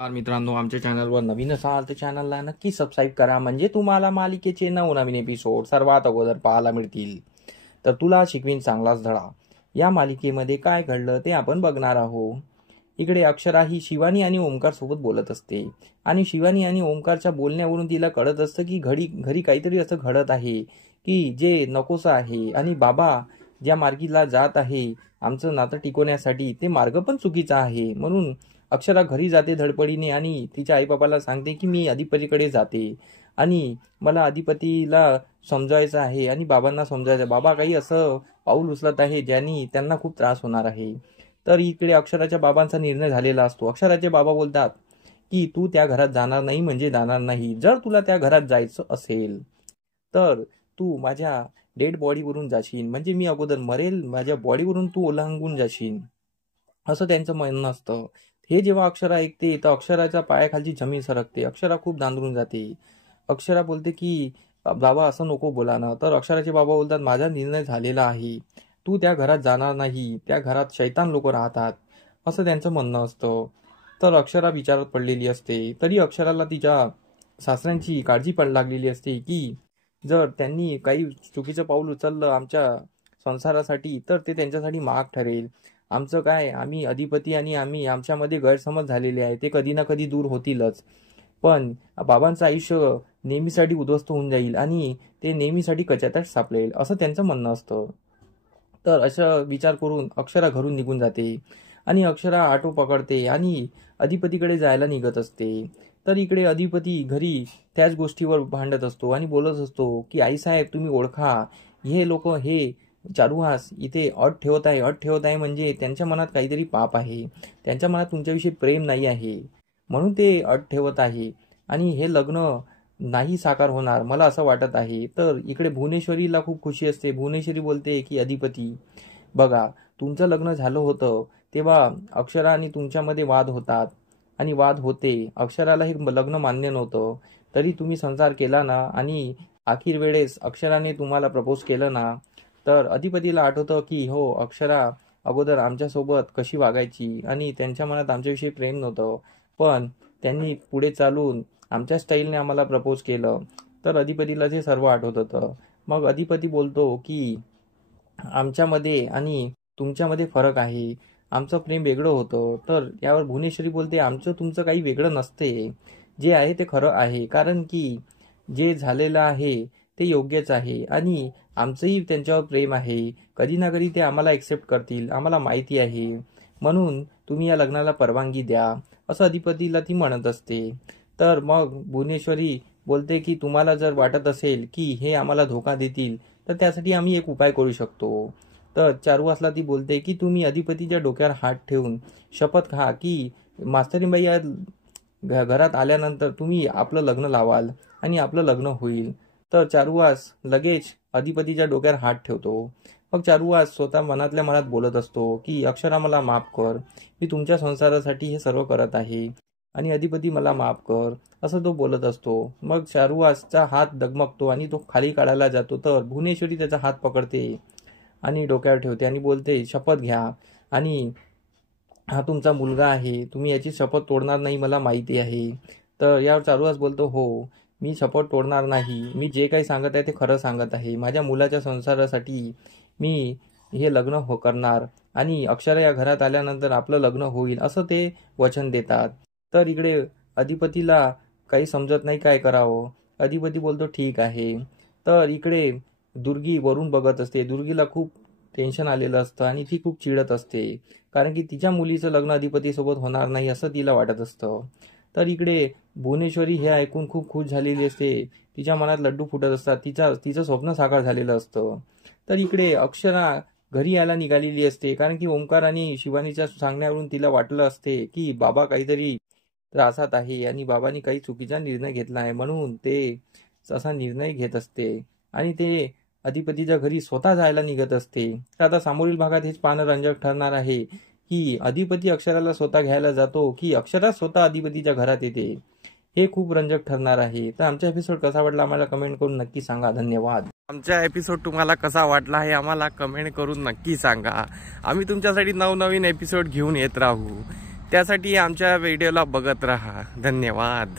मित्रांनो, आमच्या चॅनलवर नवीन असाल तर चॅनलला नक्की सबस्क्राईब करा, म्हणजे तुम्हाला मालिकेचे नवनवीन एपिसोड सर्वात अगोदर पाहायला मिळतील. तर तुला शिकवीन चांगलाच धडा या मालिकेमध्ये काय घडलं ते आपण बघणार आहोत. इकडे अक्षरा ही शिवानी आणि ओमकार सोबत बोलत असते आणि शिवानी आणि ओमकारच्या बोलण्यावरून तिला कळत असतं की घरी काहीतरी असं घडत आहे की जे नकोसं आहे. आणि बाबा ज्या मार्गीला जात आहे आमचं नातं टिकवण्यासाठी ते मार्ग पण चुकीचा आहे. म्हणून अक्षरा घरी जाते धडपडीने आणि तिच्या आईबाबाला सांगते की मी अधिपतीकडे जाते आणि मला अधिपतीला समजायचं आहे आणि बाबांना समजायचं, बाबा काही असं पाऊल उचलत आहे ज्यांनी त्यांना खूप त्रास होणार आहे. तर इकडे अक्षराच्या बाबांचा निर्णय झालेला असतो. अक्षराचे बाबा बोलतात की तू त्या घरात जाणार नाही म्हणजे जाणार नाही. जर तुला त्या घरात जायचं असेल तर तू माझ्या डेड बॉडीवरून जाशील, म्हणजे मी अगोदर मरेल, माझ्या बॉडीवरून तू ओलांगून जाशील, असं त्यांचं म्हणणं असतं. हे जेव्हा अक्षरा ऐकते तर अक्षराच्या पायाखालची जमीन सरकते. अक्षरा खूप दांदरून जाते. अक्षरा बोलते की बाबा असं नको बोला ना. तर अक्षराचे बाबा बोलतात माझा निर्णय झालेला आहे, तू त्या घरात जाणार नाही, त्या घरात शैतान लोक राहतात, असं त्यांचं म्हणणं असतं. तर अक्षरा विचारात पडलेली असते. तरी अक्षराला तिच्या सासऱ्यांची काळजी पण लागलेली असते की जर त्यांनी काही चुकीचं पाऊल उचललं आमच्या संसारासाठी तर ते त्यांच्यासाठी महाग ठरेल. आमचं काय, आम्ही अधिपती आणि आमच्यामध्ये गैरसमज झालेले आहे, ते कधी ना कधी दूर होतीलच, पण बाबांचं आयुष्य नेहमीसाठी उद्ध्वस्त होऊन जाईल आणि ते नेहमीसाठी कचाट्यात सापडेल, असं त्यांचं म्हणणं असतं. तर असं विचार करून अक्षरा घरून निघून जाते आणि अक्षरा ऑटो पकडते आणि अधिपतीकडे जायला निघत असते. तर इकडे अधिपती घरी त्याच गोष्टीवर भांडत असतो आणि बोलत असतो की आईसाहेब तुम्ही ओळखा, हे लोक हे चारुहास इथे अट ठेवत आहे म्हणजे त्यांच्या मनात काहीतरी पाप आहे, त्यांच्या मनात तुमच्याविषयी प्रेम नाही आहे, म्हणून ते अट ठेवत आहे आणि हे लग्न नाही साकार होणार मला असं वाटत आहे. तर इकडे भुवनेश्वरीला खूप खुशी असते. भुवनेश्वरी बोलते की अधिपती बघा, तुमचं लग्न झालं होतं तेव्हा अक्षरा आणि तुमच्यामध्ये वाद होतात आणि वाद होते, अक्षराला हे लग्न मान्य नव्हतं, तरी तुम्ही संसार केला ना आणि अखेर वेळेस अक्षराने तुम्हाला प्रपोज केलं ना. तर अधिपतीला आठवतं की हो, अक्षरा अगोदर आमच्यासोबत कशी वागायची आणि त्यांच्या मनात आमच्याविषयी प्रेम नव्हतं, पण त्यांनी पुढे चालून आमच्या स्टाईलने आम्हाला प्रपोज केलं. तर अधिपतीला ते सर्व आठवत होतं. मग अधिपती बोलतो की आमच्यामध्ये आणि तुमच्यामध्ये फरक आहे, आमचं प्रेम वेगळं होतं. तर यावर भुवनेश्वरी बोलते आमचं तुमचं काही वेगळं नसते, जे आहे ते खरं आहे, कारण की जे झालेलं आहे ते योग्यच आहे आणि आमचंही त्यांच्यावर प्रेम आहे. कधी ना कधी ते आम्हाला एक्सेप्ट करतील, आम्हाला माहिती आहे, म्हणून तुम्ही या लग्नाला परवानगी द्या, असं अधिपतीला ती म्हणत असते. तर मग भुवनेश्वरी बोलते की तुम्हाला जर वाटत असेल की हे आम्हाला धोका देतील तर त्यासाठी आम्ही एक उपाय करू शकतो. तर चारुहासला ती बोलते की तुम्ही अधिपतीच्या डोक्यावर हात ठेवून शपथ खा की मास्तरीबाई या घरात आल्यानंतर तुम्ही आपलं लग्न लावाल आणि आपलं लग्न होईल. तर चारुहास लगेच अधिपतीच्या डोक्यावर हात ठेवतो. मग चारुहास स्वतः मनातल्या मनात बोलत असतो की अक्षरा मला माफ कर, मी तुमच्या संसारासाठी हे सर्व करत आहे आणि अधिपती मला माफ कर, असं तो बोलत असतो. मग चारुहासचा हात डगमगतो आणि तो खाली काढायला जातो. तर भुवनेश्वरी त्याचा हात पकडते आणि डोक्यावर ठेवते आणि बोलते शपथ घ्या आणि हा तुमचा मुलगा आहे, तुम्ही याची शपथ तोडणार नाही मला माहिती आहे. तर यावर चारुहास बोलतो हो, मी शपथ तोडणार नाही, मी जे काही सांगत आहे ते खरं सांगत आहे, माझ्या मुलाच्या संसारासाठी मी हे लग्न करणार आणि अक्षरा या घरात आल्यानंतर आपलं लग्न होईल, असं ते वचन देतात. तर इकडे अधिपतीला काही समजत नाही काय करावं. अधिपती बोलतो ठीक आहे. तर इकडे दुर्गी वरून बघत असते. दुर्गीला खूप टेन्शन आलेलं असतं आणि ती खूप चिडत असते, कारण की तिच्या मुलीचं लग्न अधिपतीसोबत होणार नाही असं तिला वाटत असतं. तर इकडे भुवनेश्वरी हे ऐकून खूप खुश झालेली असते. तिच्या मनात लड्डू फुटत असतात, तिचं स्वप्न साकार झालेलं असतं. तर इकडे अक्षरा घरी यायला निघालेली असते, कारण की ओमकार आणि शिवानीच्या सांगण्यावरून तिला वाटलं असते की बाबा काहीतरी त्रासात आहे आणि बाबांनी काही चुकीचा निर्णय घेतला आहे, म्हणून ते असा निर्णय घेत असते आणि ते अधिपतीच्या घरी स्वतः जायला निघत असते. तर आता समोरील भागात हेच पाहणं रंजक ठरणार आहे की अधिपती अक्षराला स्वतः घ्यायला जातो की अक्षरा स्वतः अधिपतीच्या घरात येते, हे खूप रंजक ठरणार आहे. तर आमचा एपिसोड कसा वाटला आम्हाला कमेंट करून नक्की सांगा. धन्यवाद. आमचा एपिसोड तुम्हाला कसा वाटला हे आम्हाला कमेंट करून नक्की सांगा. आम्ही तुमच्यासाठी नवनवीन एपिसोड घेऊन येत राहू. त्यासाठी आमच्या व्हिडिओला बघत राहा. धन्यवाद.